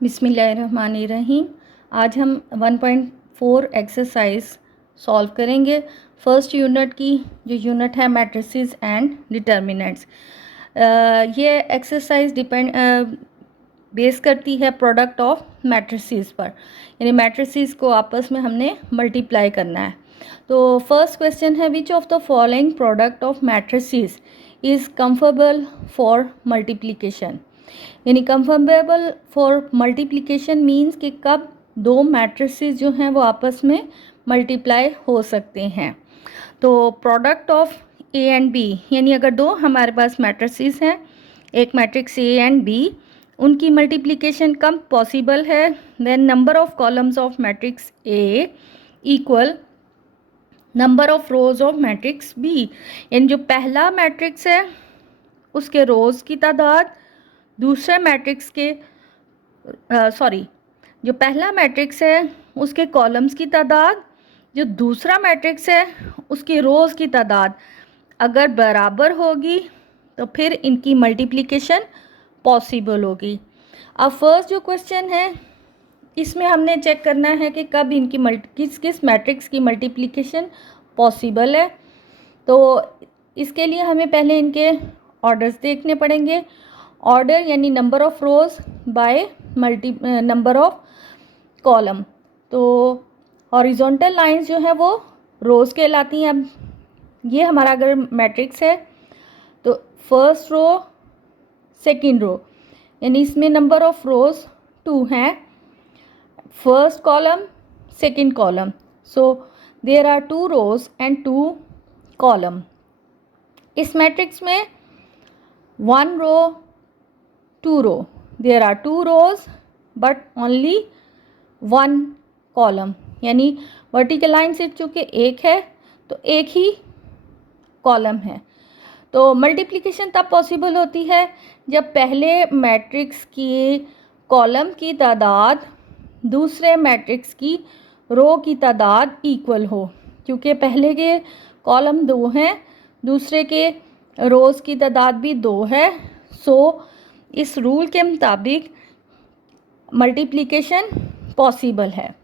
बिस्मिल्लाहिर्रहमानिर्रहीम। आज हम 1.4 एक्सरसाइज सॉल्व करेंगे। फर्स्ट यूनिट की जो यूनिट है मैट्रिसेस एंड डिटर्मिनेंट्स। ये एक्सरसाइज बेस करती है प्रोडक्ट ऑफ मैट्रिसेस पर, यानी मैट्रिसेस को आपस में हमने मल्टीप्लाई करना है। तो फर्स्ट क्वेश्चन है, which of the following product of matrices is comfortable for multiplication. यानी कंफर्मेबल फॉर मल्टीप्लिकेशन मीन्स कि कब दो मैट्रिसेस जो हैं वो आपस में मल्टीप्लाई हो सकते हैं। तो product of A and B, यानी अगर दो हमारे पास मैट्रिसेस हैं, एक मैट्रिक्स ए एंड बी, उनकी मल्टीप्लिकेशन कब पॉसिबल है, then number of columns of matrix A equal number of rows of matrix B. यानी जो पहला मैट्रिक्स है उसके रोज की तादाद दूसरे मैट्रिक्स के जो पहला मैट्रिक्स है उसके कॉलम्स की तादाद, जो दूसरा मैट्रिक्स है उसकी रोज़ की तादाद अगर बराबर होगी तो फिर इनकी मल्टीप्लिकेशन पॉसिबल होगी। अब फर्स्ट जो क्वेश्चन है इसमें हमने चेक करना है कि कब इनकी किस किस मैट्रिक्स की मल्टीप्लिकेशन पॉसिबल है। तो इसके लिए हमें पहले इनके ऑर्डर्स देखने पड़ेंगे। ऑर्डर यानी number of rose by number of column. तो हॉरिजॉन्टल लाइंस जो है वो रोज़ कहलाती हैं। अब ये हमारा अगर मैट्रिक्स है तो फर्स्ट रो सेकंड रो, यानी इसमें नंबर ऑफ रोज 2 हैं, first column second column, so there are 2 rows and 2 column. इस मैट्रिक्स में 1 row 2 row, there are 2 rows but only 1 column, यानी वर्टिकल लाइन सिर्फ चूँकि एक है तो एक ही कॉलम है। तो मल्टीप्लिकेशन तब पॉसिबल होती है जब पहले मैट्रिक्स की कॉलम की तादाद दूसरे मैट्रिक्स की रो की तादाद इक्वल हो। क्योंकि पहले के कॉलम 2 हैं, दूसरे के रोज़ की तादाद भी 2 है, सो इस रूल के मुताबिक मल्टीप्लिकेशन पॉसिबल है।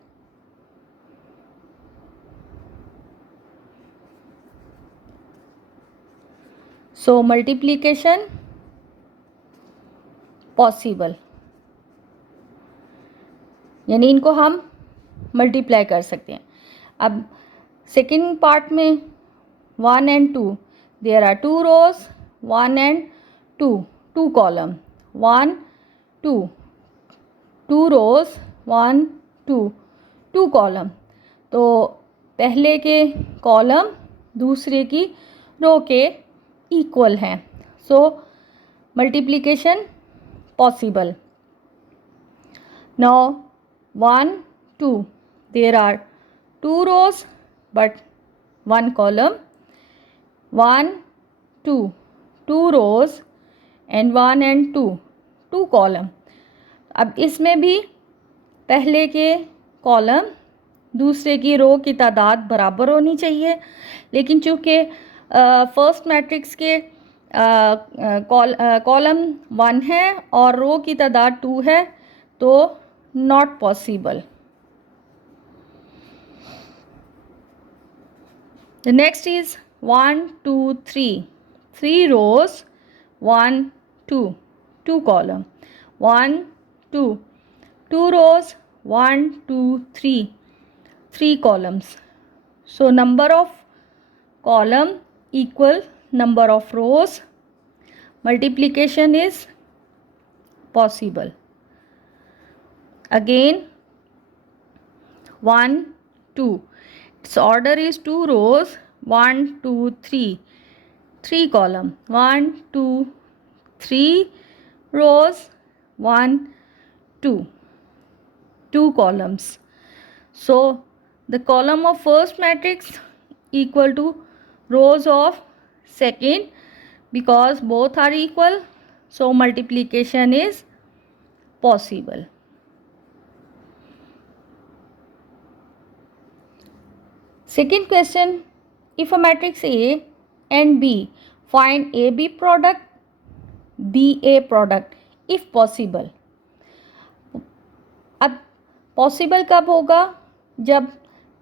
सो मल्टीप्लिकेशन पॉसिबल, यानी इनको हम मल्टीप्लाई कर सकते हैं। अब सेकंड पार्ट में 1 and 2, there are 2 rows 1 and 2 column, 1 2 2 rows 1 2 column. तो पहले के कॉलम दूसरे की रो के इक्वल हैं, सो multiplication possible. Now 1 2, there are 2 rows but 1 column, 1 2 rows and 1 and 2 column. अब इसमें भी पहले के कॉलम दूसरे की रो की तादाद बराबर होनी चाहिए, लेकिन चूँकि फर्स्ट मैट्रिक्स के कॉलम 1 है और रो की तादाद 2 है तो not possible. The next is 1 2 3 rows 1 2 column, 1 2 rows 1 2 3 columns. So number of column equal number of rows, multiplication is possible. Again 1 2, its order is 2 rows 1 2 3 column, 1 2 3 rows 1 2 columns. So the column of first matrix equal to rows of second because both are equal, so multiplication is possible. Second question, if a matrix A and B, find AB product, BA product if possible. Possible कब होगा? जब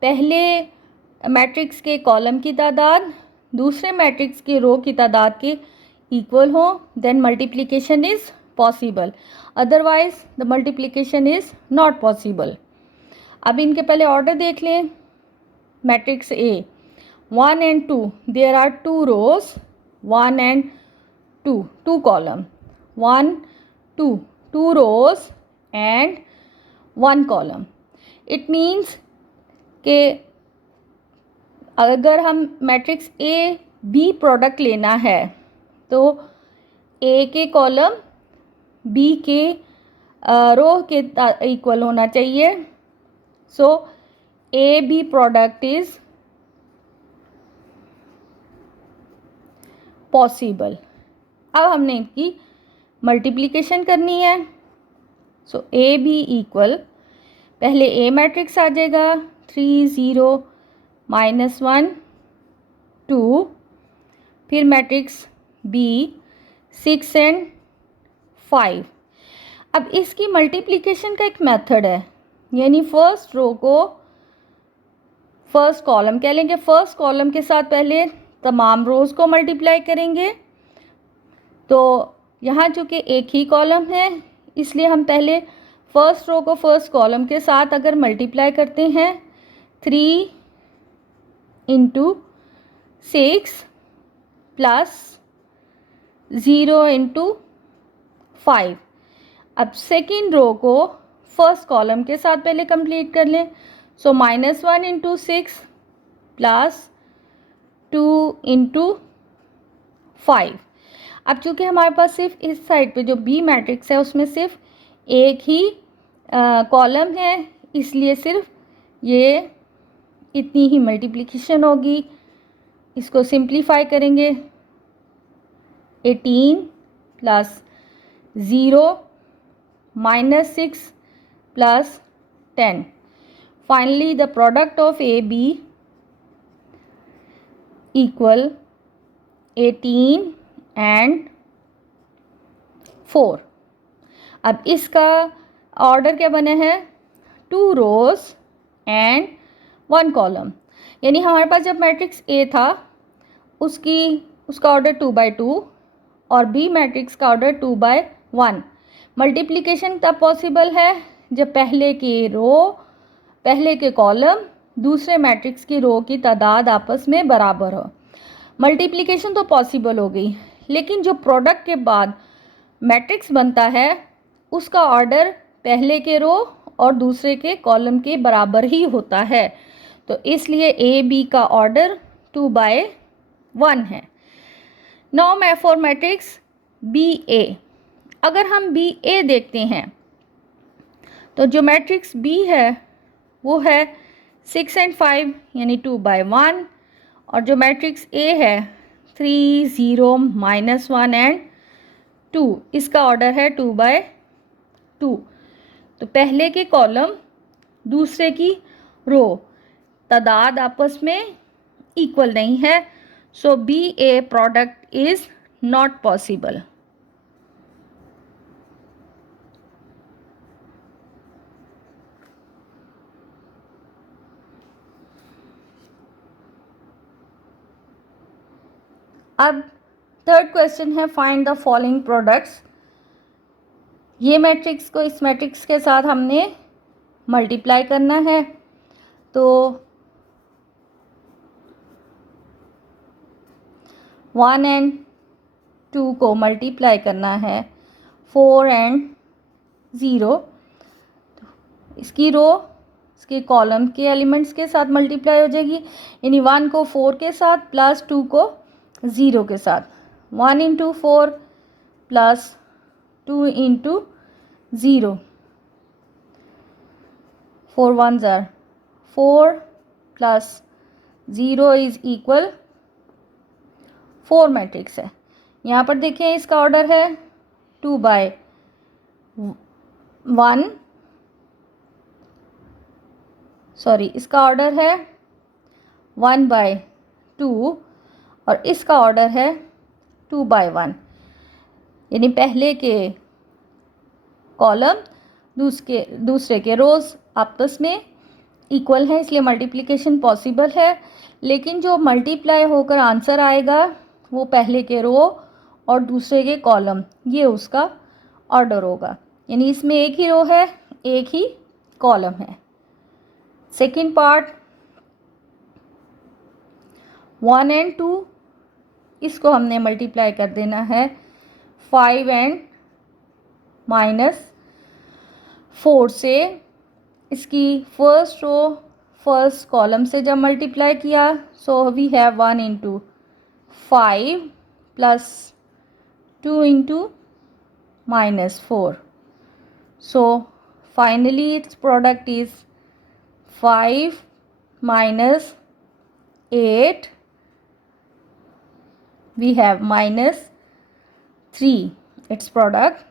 पहले matrix के column की तादाद दूसरे matrix के रो की तादाद के इक्वल हो, then multiplication is possible, otherwise the multiplication is not possible. अब इनके पहले ऑर्डर देख लें। Matrix A 1 and 2, there are 2 rows, 1 and 2 column, 1 2 rows and 1 column. It means कि अगर हम मैट्रिक्स ए बी प्रोडक्ट लेना है तो ए के कॉलम बी के रो के इक्वल होना चाहिए। So A B product is possible. अब हमने इनकी मल्टीप्लिकेशन करनी है। सो ए बी इक्वल, पहले ए मैट्रिक्स आ जाएगा 3 0 -1 2, फिर मैट्रिक्स बी 6 and 5। अब इसकी मल्टीप्लिकेशन का एक मेथड है, यानी फर्स्ट रो को फर्स्ट कॉलम कह लेंगे, फर्स्ट कॉलम के साथ पहले तमाम रोज़ को मल्टीप्लाई करेंगे। तो यहाँ चूँकि एक ही कॉलम है इसलिए हम पहले फर्स्ट रो को फर्स्ट कॉलम के साथ अगर मल्टीप्लाई करते हैं 3 × 6 प्लस 0 × 5। अब सेकेंड रो को फर्स्ट कॉलम के साथ पहले कंप्लीट कर लें। सो -1 × 6 प्लस 2 × 5। अब चूँकि हमारे पास सिर्फ इस साइड पे जो बी मैट्रिक्स है उसमें सिर्फ एक ही कॉलम है, इसलिए सिर्फ ये इतनी ही मल्टीप्लिकेशन होगी। इसको सिंप्लीफाई करेंगे 18 plus 0 -6 plus 10। Finally the product of A B equal 18 and 4। अब इसका ऑर्डर क्या बना है? 2 रोज़ एंड 1 कॉलम। यानी हमारे पास जब मैट्रिक्स ए था उसका ऑर्डर 2/2 और बी मैट्रिक्स का ऑर्डर 2/1। मल्टीप्लिकेशन तब पॉसिबल है जब पहले के कॉलम दूसरे मैट्रिक्स की रो की तादाद आपस में बराबर हो। मल्टीप्लिकेशन तो पॉसिबल हो गई, लेकिन जो प्रोडक्ट के बाद मैट्रिक्स बनता है उसका ऑर्डर पहले के रो और दूसरे के कॉलम के बराबर ही होता है। तो इसलिए ए बी का ऑर्डर 2/1 है। नाउ मैं फॉर मैट्रिक्स बी ए, अगर हम बी ए देखते हैं तो जो मैट्रिक्स बी है वो है 6 and 5 यानी 2/1, और जो मैट्रिक्स ए है 3 0 -1 and 2, इसका ऑर्डर है 2/2। तो पहले के कॉलम दूसरे की रो तादाद आपस में इक्वल नहीं है। So B A product is not possible. अब थर्ड क्वेश्चन है फाइंड द फॉलोइंग प्रोडक्ट्स। ये मैट्रिक्स को इस मैट्रिक्स के साथ हमने मल्टीप्लाई करना है। तो 1 and 2 को मल्टीप्लाई करना है 4 and 0। इसकी रो इसके कॉलम के एलिमेंट्स के साथ मल्टीप्लाई हो जाएगी, यानी 1 को 4 के साथ प्लस 2 को 0 के साथ। 1 × 4 plus 2 × 0, 4 1s are 4 plus 0 is equal 4 matrix है। यहाँ पर देखें इसका ऑर्डर है 2/1, इसका ऑर्डर है 1/2 और इसका ऑर्डर है 2/1, यानी पहले के कॉलम दूसरे के रोज़ आपस में इक्वल है इसलिए मल्टीप्लिकेशन पॉसिबल है, लेकिन जो मल्टीप्लाई होकर आंसर आएगा वो पहले के रो और दूसरे के कॉलम, ये उसका ऑर्डर होगा। यानी इसमें एक ही रो है, एक ही कॉलम है। सेकंड पार्ट 1 एंड 2, इसको हमने मल्टीप्लाई कर देना है 5 एंड -4 से। इसकी फर्स्ट रो फर्स्ट कॉलम से जब मल्टीप्लाई किया, so we have 1 into 5 plus 2 into -4. So finally its product is 5 minus 8. We have -3, its product.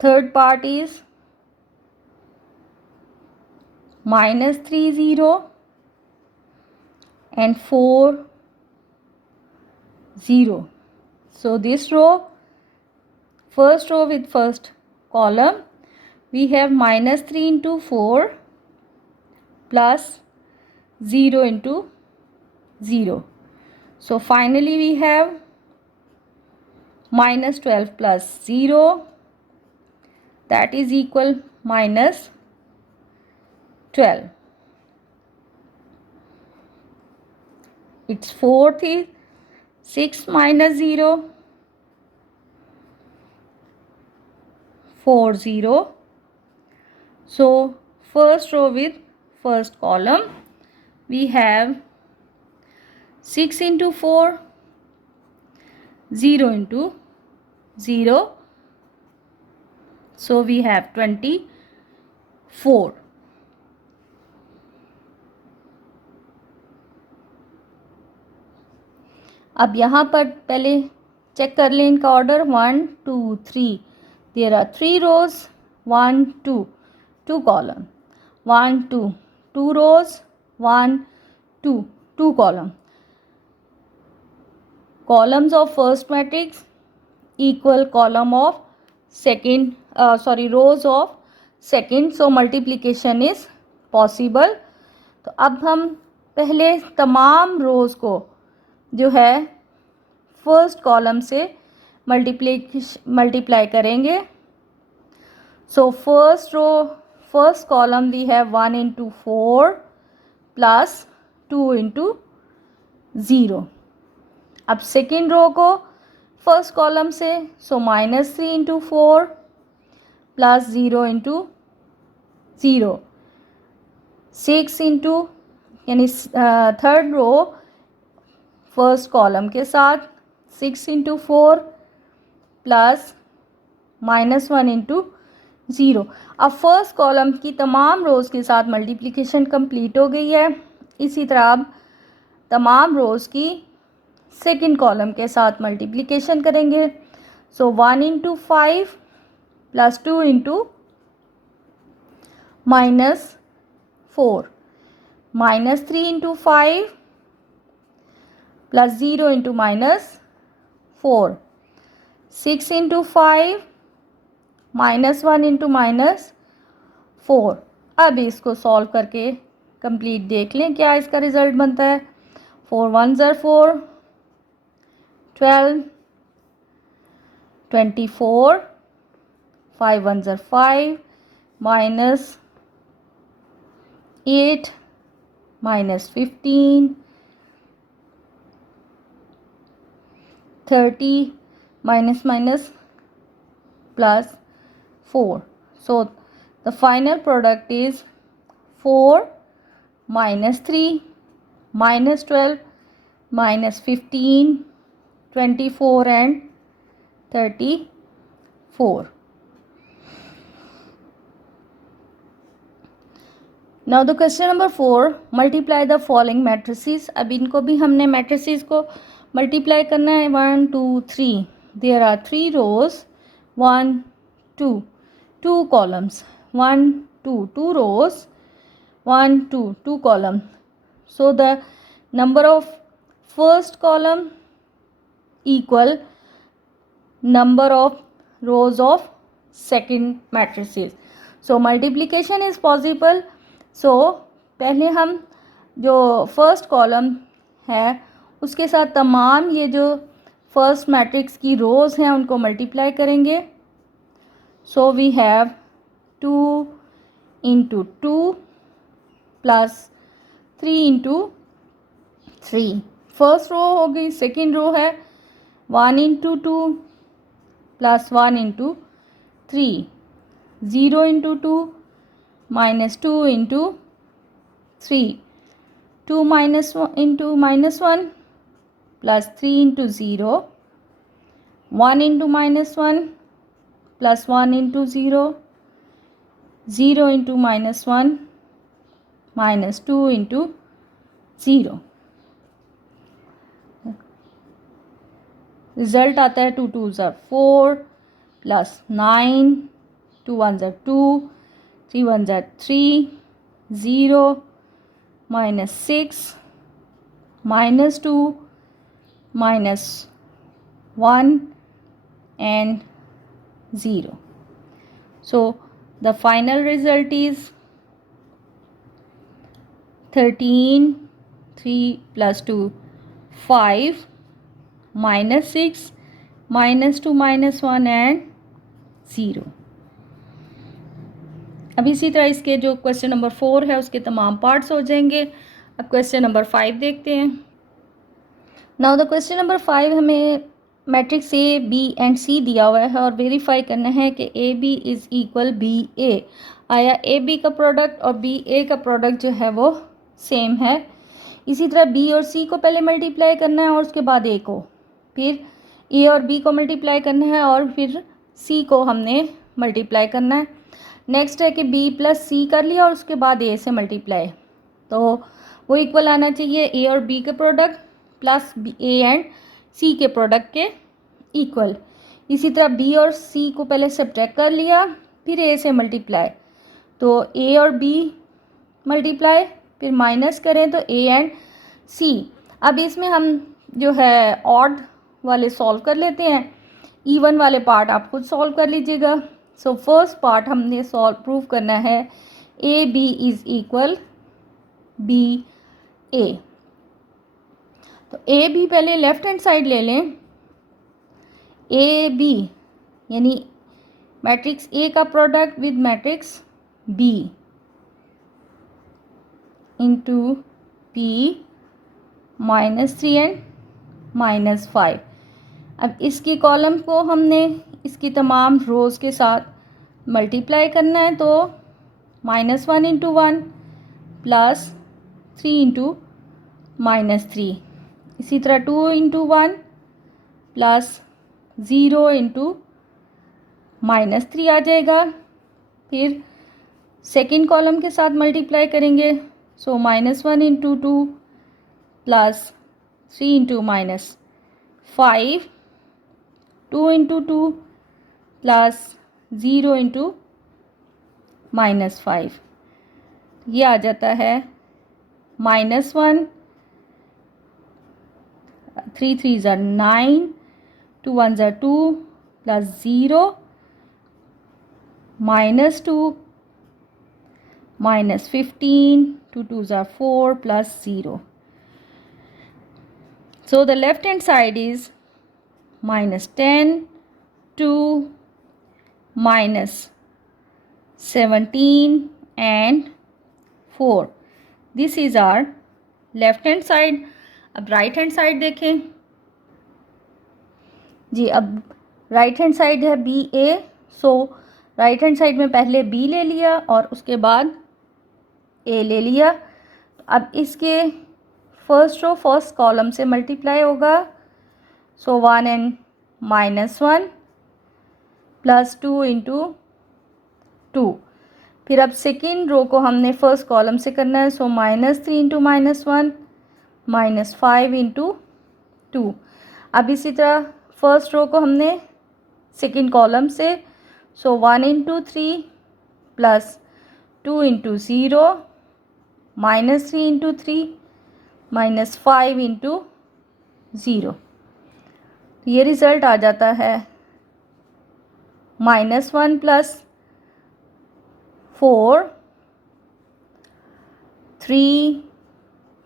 Third part is -3 0 and 4 0. So this row, first row with first column, we have -3 into 4 plus 0 into 0. So finally we have -12 plus 0, that is equal -12. Its fourth is 6 minus 0, 4 0. So first row with first column, we have 6 into 4, 0 into 0. So we have 24. अब यहाँ पर पहले check कर लें इनका order 1 2 3. There are 3 rows, 1 2, 2 column, 1 2, 2 rows, 1 2, 2 column. Columns of first matrix equal column of second, rows of second. So multiplication is possible. तो अब हम पहले तमाम रोज़ को जो है फर्स्ट कॉलम से मल्टीप्लाई करेंगे. So first row first column we have 1 into 4 plus 2 into 0. अब सेकेंड रो को फर्स्ट कॉलम से, so -3 into 4 plus 0 into 0. 6 into, यानी थर्ड रो फर्स्ट कॉलम के साथ 6 इंटू 4 प्लस -1 इंटू 0. अब फर्स्ट कॉलम की तमाम रोज़ के साथ मल्टीप्लिकेशन कंप्लीट हो गई है. इसी तरह अब तमाम रोज़ की सेकंड कॉलम के साथ मल्टीप्लिकेशन करेंगे. सो 1 into 5 plus 2 into -4, -3 into 5 plus 0 into -4, 6 into 5 -1 into -4. अब इसको सॉल्व करके कंप्लीट देख लें क्या इसका रिज़ल्ट बनता है. 4 1 ज़र 4, 12, 24, 5 1 ज़र 5, -8, -15, 30, plus 4. So the final product is 4 -3 -12 -15 24 and 34. Now the question number 4, multiply the following matrices. अब इनको भी हमने matrices को multiply करना है. 1 2 3. There are 3 rows, 1 2, 2 columns, 1 2, 2 rows, 1 2, 2 column. So the number of first column equal number of rows of second matrices. So multiplication is possible. So पहले हम जो फर्स्ट कॉलम है उसके साथ तमाम ये जो फर्स्ट मैट्रिक्स की रोज़ हैं उनको मल्टीप्लाई करेंगे। So we have 2 into 2 plus 3 into 3, first row हो गई। सेकेंड रो है 1 into 2 plus 1 into 3, 0 into 2 minus 2 into 3, 2 minus 1 into minus 1 plus 3 into 0, 1 into minus 1 plus 1 into 0, 0 into minus 1 minus 2 into 0। Result आता है 2 2 ज़ा 4 plus 9, 2 1 ज़ा 2, 3 1 ज़ा 3, 0 minus 6 minus 2 minus 1 and 0. So the final result is 13, 3 plus 2 5, minus 6, minus 2 minus 1 and 0. अब इसी तरह इसके जो क्वेश्चन नंबर 4 है उसके तमाम पार्ट्स हो जाएंगे। अब क्वेश्चन नंबर 5 देखते हैं। नाउ द क्वेश्चन नंबर 5 हमें matrix A B and C दिया हुआ है और वेरीफाई करना है कि A B is equal B A. आया ए बी का प्रोडक्ट और बी ए का प्रोडक्ट जो है वो सेम है। इसी तरह बी और सी को पहले मल्टीप्लाई करना है और उसके बाद ए को, फिर ए और बी को मल्टीप्लाई करना है और फिर सी को हमने मल्टीप्लाई करना है। नेक्स्ट है कि बी प्लस सी कर लिया और उसके बाद ए से मल्टीप्लाई, तो वो इक्वल आना चाहिए ए और बी के प्रोडक्ट प्लस ए एंड सी के प्रोडक्ट के इक्वल। इसी तरह बी और सी को पहले सब्ट्रैक्ट कर लिया, फिर ए से मल्टीप्लाई, तो ए और बी मल्टीप्लाई फिर माइनस करें तो ए एंड सी। अब इसमें हम जो है ऑड वाले सॉल्व कर लेते हैं, इवन वाले पार्ट आप खुद सॉल्व कर लीजिएगा। सो फर्स्ट पार्ट हमने सॉल्व प्रूव करना है A B is equal B A. तो ए बी पहले लेफ्ट हैंड साइड ले लें। ए बी यानी मैट्रिक्स ए का product with matrix B into P -3 and -5। अब इसकी कॉलम को हमने इसकी तमाम रोज़ के साथ मल्टीप्लाई करना है, तो -1 इंटू 1 प्लस 3 इंटू -3। इसी तरह 2 इंटू 1 प्लस 0 इंटू -3 आ जाएगा। फिर सेकेंड कॉलम के साथ मल्टीप्लाई करेंगे, सो -1 into 2 plus 3 into -5, 2 into 2 plus 0 into -5, ये आ जाता है -1, 3 3 ज़ा 9, 2 1 ज़ा 2 प्लस 0 -2 -15, 2 2 ज़ा 4 plus 0। So the left hand side is -10, 2, -17 and 4. This is our left hand side. अब राइट हैंड साइड देखें जी। अब राइट हैंड साइड है बी ए, सो राइट हैंड साइड में पहले बी ले लिया और उसके बाद ए ले लिया। अब इसके फर्स्ट रो फर्स्ट कॉलम से मल्टीप्लाई होगा, सो 1 एंड -1 प्लस 2 इंटू 2। फिर अब सेकेंड रो को हमने फर्स्ट कॉलम से करना है, सो -3 इंटू -1 -5 इंटू 2। अब इसी तरह फर्स्ट रो को हमने सेकेंड कॉलम से, सो 1 into 3 plus 2 into 0 -3 into 3 -5 into 0। ये रिज़ल्ट आ जाता है -1 plus 4, 3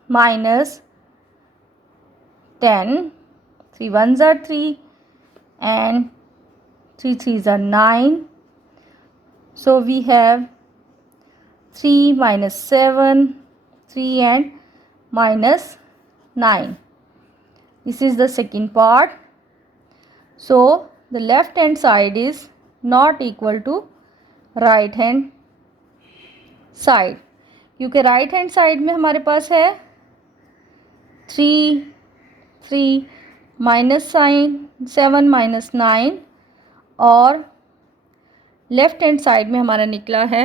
minus 10, 3 ones are 3 and 3 threes are 9. So we have 3 minus 7, 3 and minus 9. This is the second part. So the left hand side is not equal to right hand side, क्योंकि right hand side में हमारे पास है 3, 3 minus sign 7 minus 9 और left hand side में हमारा निकला है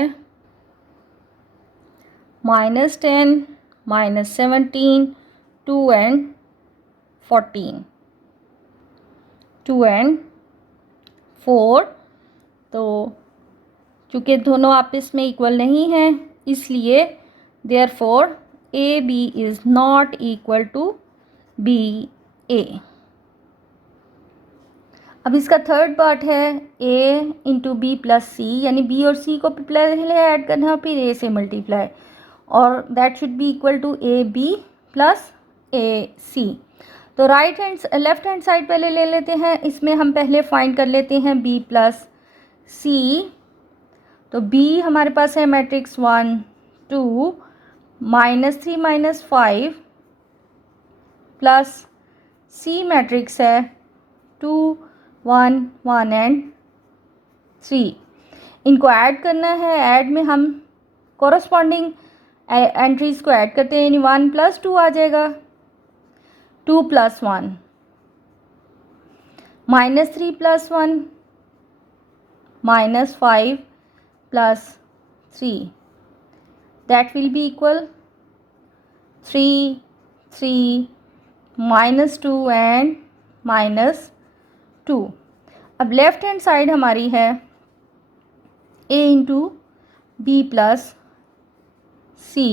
-10 -17 2 and 14 2 and 4। तो चूँकि दोनों आपस में इक्वल नहीं हैं इसलिए therefore A B is not equal to B A. अब इसका थर्ड पार्ट है a into B plus C, यानी b और c को पहले ऐड करना फिर a से मल्टीप्लाई, और that should be equal to A B plus A C. तो लेफ्ट हैंड साइड पहले ले लेते हैं, इसमें हम पहले फाइंड कर लेते हैं b प्लस सी। तो b हमारे पास है मैट्रिक्स 1 2 -3 -5 प्लस c मैट्रिक्स है 2 1 1 एंड 3। इनको ऐड करना है, ऐड में हम कॉरस्पॉन्डिंग एंट्रीज को ऐड करते हैं, यानी 1 प्लस 2 आ जाएगा, 2 plus 1 -3 plus 1 -5 plus 3, that will be equal 3 3 -2 and -2। अब लेफ्ट हैंड साइड हमारी है a into B plus C.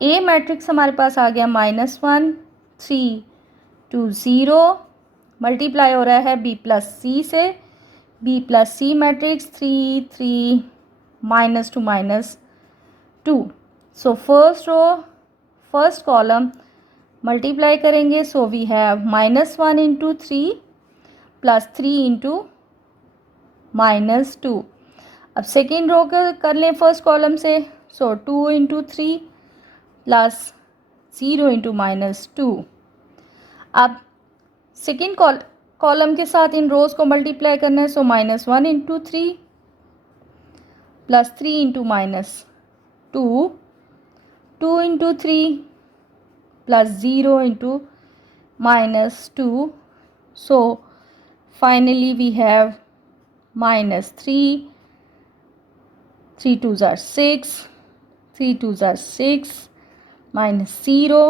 A matrix हमारे पास आ गया -1 3 2 0, मल्टीप्लाई हो रहा है b प्लस सी से, b plus C matrix 3 3 -2 -2। So first row first column multiply करेंगे, so we have -1 into 3 plus 3 into -2। अब सेकेंड रो कर लें फर्स्ट कॉलम से, सो 2 इंटू 3 प्लस 0 इंटू -2। अब सेकेंड कॉलम के साथ इन रोज़ को मल्टीप्लाई करना है, so -1 into 3 plus 3 into -2, 2 into 3 plus 0 into -2, so finally we have -3, 3 2s are 6, 3 2s are 6, -0,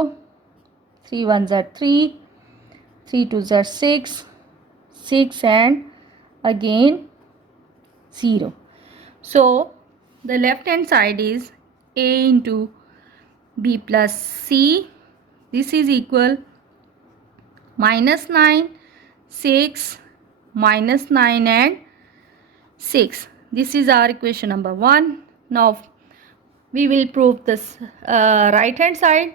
3 1s are 3, 3 2s are 6, 6 and again 0. So the left hand side is a into b plus c. This is equal -9 6 -9 and 6. This is our equation number 1. Now we will prove this right hand side.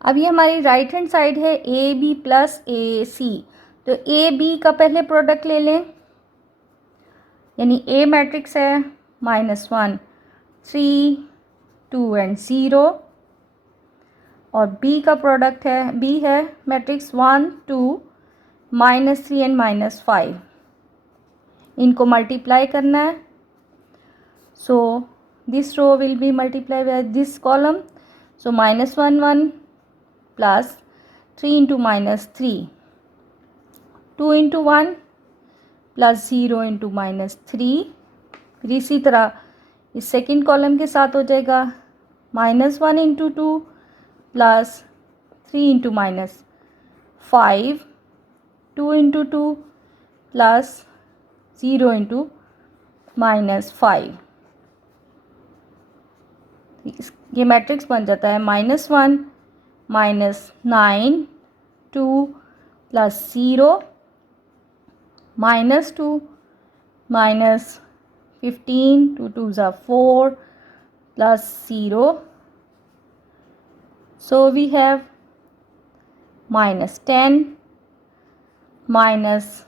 अब ये हमारी right hand side है A B plus A C. तो A B का पहले product ले लें, यानी ए मैट्रिक्स है -1 3 2 and 0, और b का प्रोडक्ट है b है मैट्रिक्स 1 2 -3 एंड -5। इनको मल्टीप्लाई करना है, so this row will be multiply by this column, so -1 1 plus 3 into -3, 2 into 1 plus 0 into -3। फिर इसी तरह इस सेकेंड कॉलम के साथ हो जाएगा -1 into 2 plus 3 into -5, 2 into 2 plus 0 into -5। ये मैट्रिक्स बन जाता है -1 -9 2 plus 0 -2 -5 15, 2 2s are 4 plus 0. So we have minus 10 minus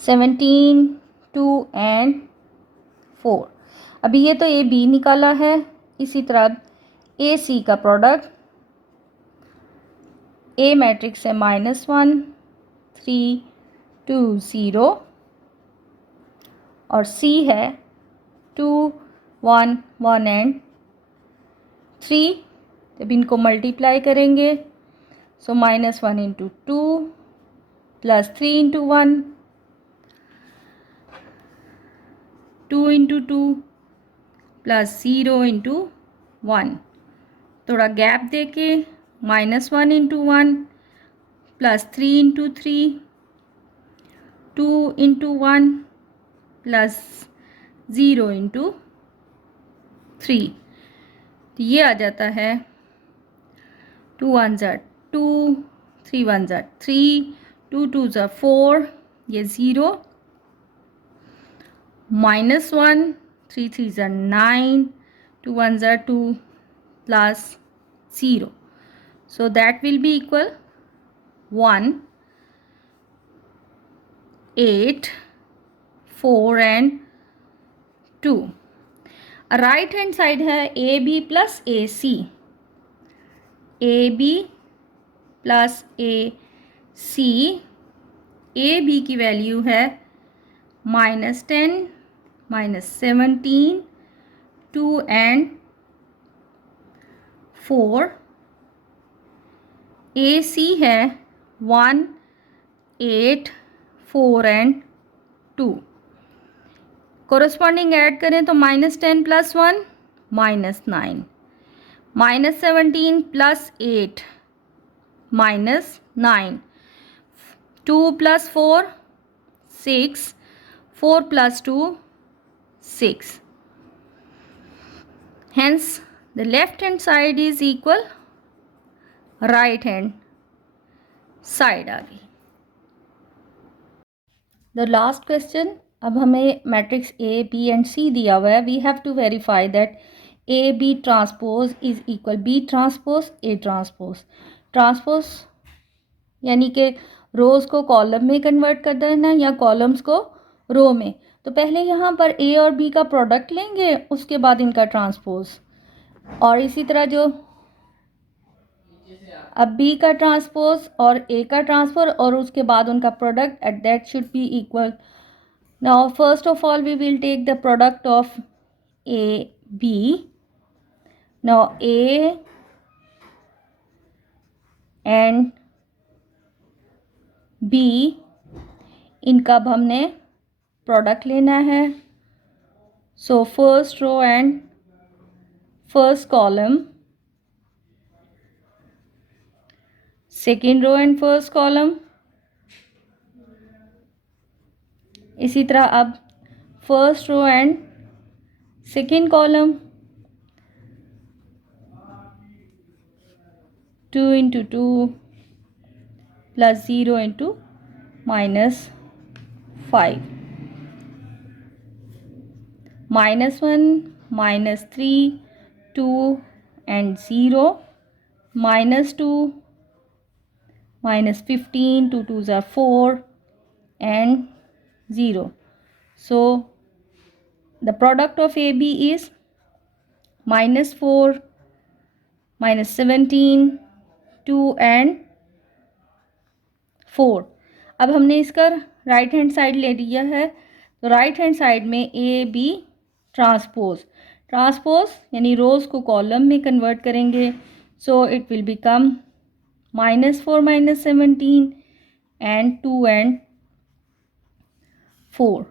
17, 2 and 4. अभी ये तो ए बी निकाला है, इसी तरह ए सी का प्रोडक्ट, ए मैट्रिक्स है -1 3 2 0 और सी है 2 1 1 एंड 3. जब इनको मल्टीप्लाई करेंगे सो -1 into 2 plus 3 into 1, 2 into 2 plus 0 into 1. थोड़ा गैप देके -1 into 1 plus 3 into 3, 2 into 1 plus 0 into 3. तो ये आ जाता है 2 1s are 2, 3 1s are 3, 2 2s are 4, ये 0, -1, 3 3s are 9, 2 1s are 2 plus 0. So that will be equal 1, 8, 4 and 2. Right hand side है A B plus A C, A B plus A C. A B की value है -10 -17, 2 and 4. ए सी है 1 8 4 and 2. Corresponding add करें तो -10 plus 1 -9, -17 plus 8 -9, 2 plus 4 6, 4 plus 2 6. Hence the left hand side is equal right hand side आ गई. The last question, अब हमें matrix A B and C दिया हुआ है. We have to verify that A B transpose is equal B transpose A transpose. Transpose यानी कि रोज़ को कॉलम में कन्वर्ट कर देना या कॉलम्स को रो में. तो पहले यहाँ पर ए और बी का प्रोडक्ट लेंगे, उसके बाद इनका ट्रांसपोज, और इसी तरह जो अब बी का ट्रांसपोज और ए का ट्रांसफर और उसके बाद उनका product, at that should be equal. Now first of all we will take the product of A B. Now A and B, इनका अब हमने प्रोडक्ट लेना है. So first row and first column, second row and first column. इसी तरह अब first row and second column, 2 into 2 plus 0 into -5, -1 -3 2 and 0, -2 -15, 2 2s are 4 and 0. So the product of AB is -4 -17, 2 and 4. अब हमने इसका right hand side ले लिया है, तो राइट हैंड साइड में ए बी ट्रांसपोज यानी रोज़ को कॉलम में कन्वर्ट करेंगे. So it will become -4 -17 and 2 and 4.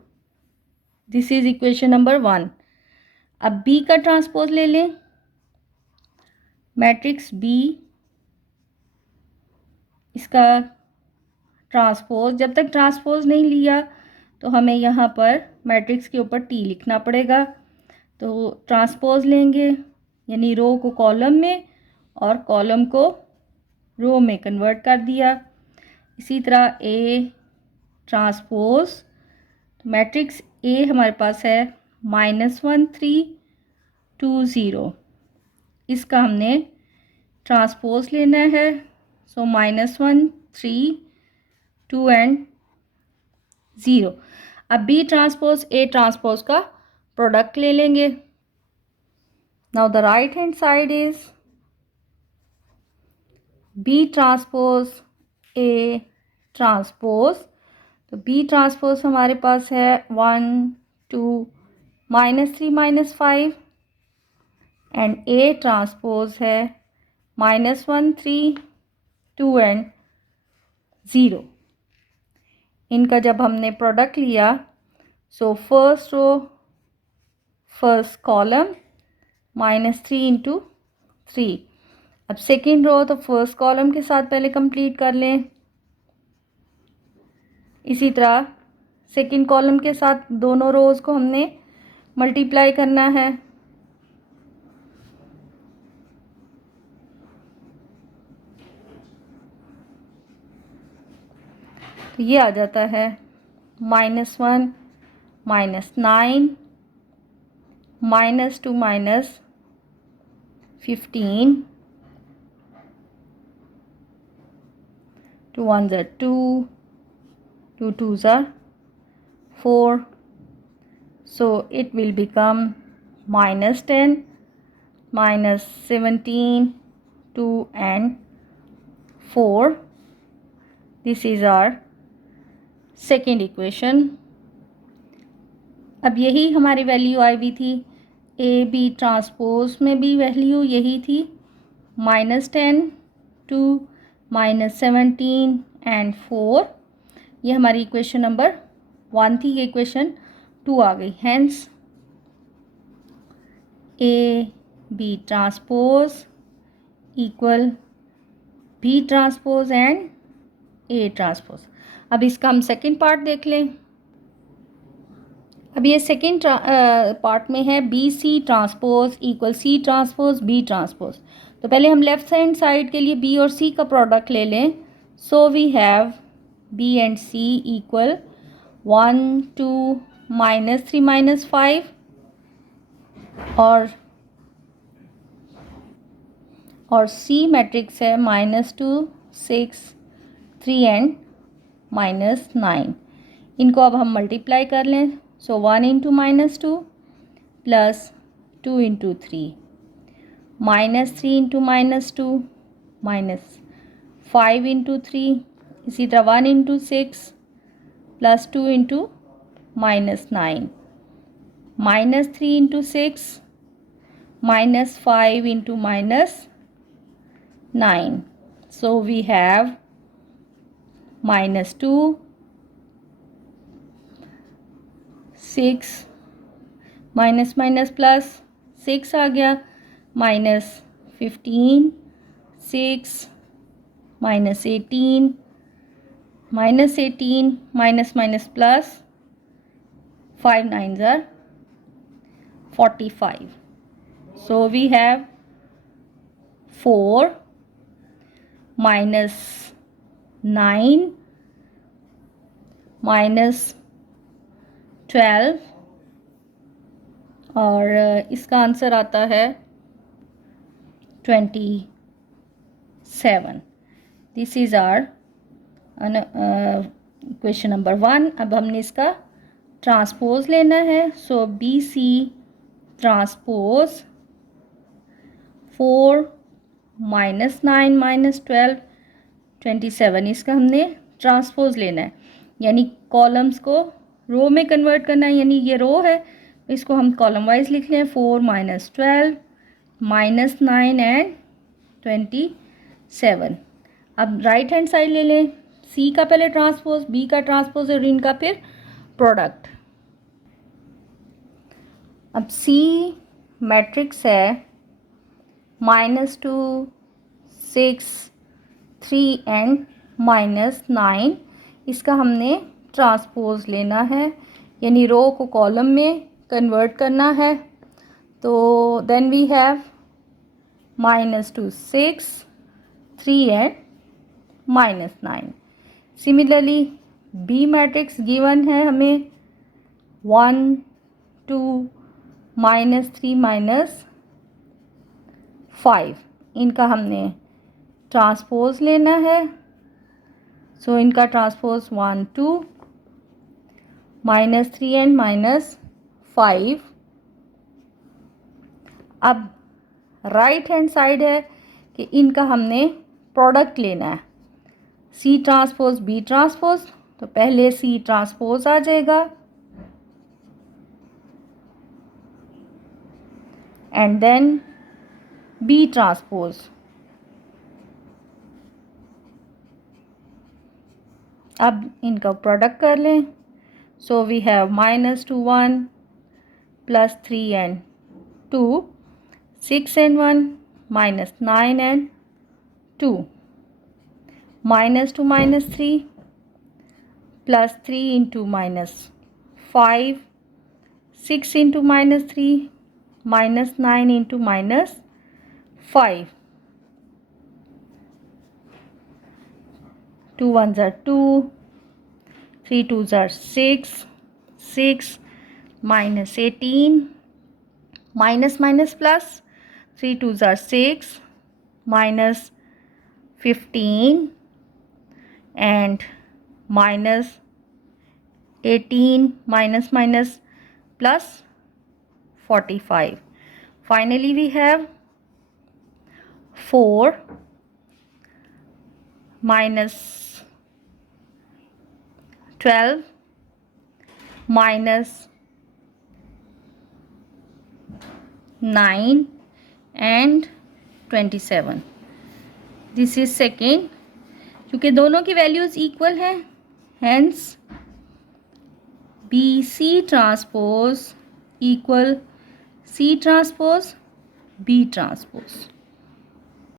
This is equation number 1. अब बी का ट्रांसपोज ले लें. मैट्रिक्स बी, इसका ट्रांसपोज, जब तक ट्रांसपोज नहीं लिया तो हमें यहाँ पर मैट्रिक्स के ऊपर टी लिखना पड़ेगा. तो ट्रांसपोज लेंगे यानी रो को कॉलम में और कॉलम को रो में कन्वर्ट कर दिया. इसी तरह ए ट्रांसपोज, तो मैट्रिक्स ए हमारे पास है -1 3 2 0, इसका हमने ट्रांसपोज लेना है। So -1 3 2 and 0। अब बी ट्रांसपोज ए ट्रांसपोज का प्रोडक्ट ले लेंगे। Now the right hand side is B transpose A transpose. तो बी ट्रांसपोज हमारे पास है 1 2 -3 -5 एंड ए ट्रांसपोज है -1 3 2 एंड 0। इनका जब हमने प्रोडक्ट लिया, so first row first column -3 × 3। अब सेकेंड रो तो फर्स्ट कॉलम के साथ पहले कंप्लीट कर लें। इसी तरह सेकेंड कॉलम के साथ दोनों रोज को हमने मल्टीप्लाई करना है। तो ये आ जाता है -1 -9 -2 -15 2 1s are 2 2 2s are 4, so it will become -10 -17 2 and 4. This is our second equation. अब यही हमारी वैल्यू आई हुई थी, ए बी ट्रांसपोज में भी वैल्यू यही थी, -10 2 -17 एंड 4। ये हमारी इक्वेशन नंबर 1 थी, ये इक्वेशन 2 आ गई। Hence A B transpose equal B transpose and A transpose. अब इसका हम सेकेंड पार्ट देख लें। अब ये सेकेंड पार्ट में है B C transpose equal C transpose B transpose. तो पहले हम लेफ्ट हैंड साइड के लिए बी और सी का प्रोडक्ट ले लें। So we have B and C equal 1 2 -3 -5 और सी मैट्रिक्स है -2 6 3 एंड -9। इनको अब हम मल्टीप्लाई कर लें। सो 1 × -2 प्लस 2 × 3 -3 × -2 -5 × 3, इसी तरह 1 × 6 plus 2 × -9 -3 × 6 -5 × -9। So we have -2 6 minus plus 6 आ गया, -15 6 -18 -18 minus plus 5 9s are 45। So we have 4 -9 -12 और इसका आंसर आता है 27। This is our question number 1। अब हमने इसका ट्रांसपोज लेना है। सो बी सी ट्रांसपोज 4 -9 -12 27, इसका हमने ट्रांसपोज लेना है, यानी कॉलम्स को रो में कन्वर्ट करना है। यानी ये रो है, इसको हम कॉलम वाइज लिख लें। 4 -12 -9 एंड 27। अब राइट हैंड साइड ले लें। सी का पहले ट्रांसपोज, बी का ट्रांसपोज और इनका फिर प्रोडक्ट। अब सी मैट्रिक्स है -2 6 3 एंड -9, इसका हमने ट्रांसपोज लेना है, यानी रो को कॉलम में कन्वर्ट करना है। तो then we have -2 6 3 and -9। Similarly B matrix given है हमें 1 2 -3 -5, इनका हमने ट्रांसपोज लेना है। सो इनका ट्रांसपोज 1 2 -3 एंड -5। अब राइट हैंड साइड है कि इनका हमने प्रोडक्ट लेना है, सी ट्रांसपोज बी ट्रांसपोज। तो पहले सी ट्रांसपोज आ जाएगा एंड देन बी ट्रांसपोज। अब इनका प्रोडक्ट कर लें। So we have -2 1 +3 and 2, 6 and 1 -9 and 2, -2 -3 +3 into -5, 6 into -3 -9 into -5, 2 1s are 2, 3 2s are 6, 6 -18 minus plus, 3 2s are 6 -15 and -18 minus plus 45. Finally we have 4 minus 12 minus 9 and 27. This is second. क्योंकि दोनों की values equal हैं, hence B C transpose equal C transpose B transpose.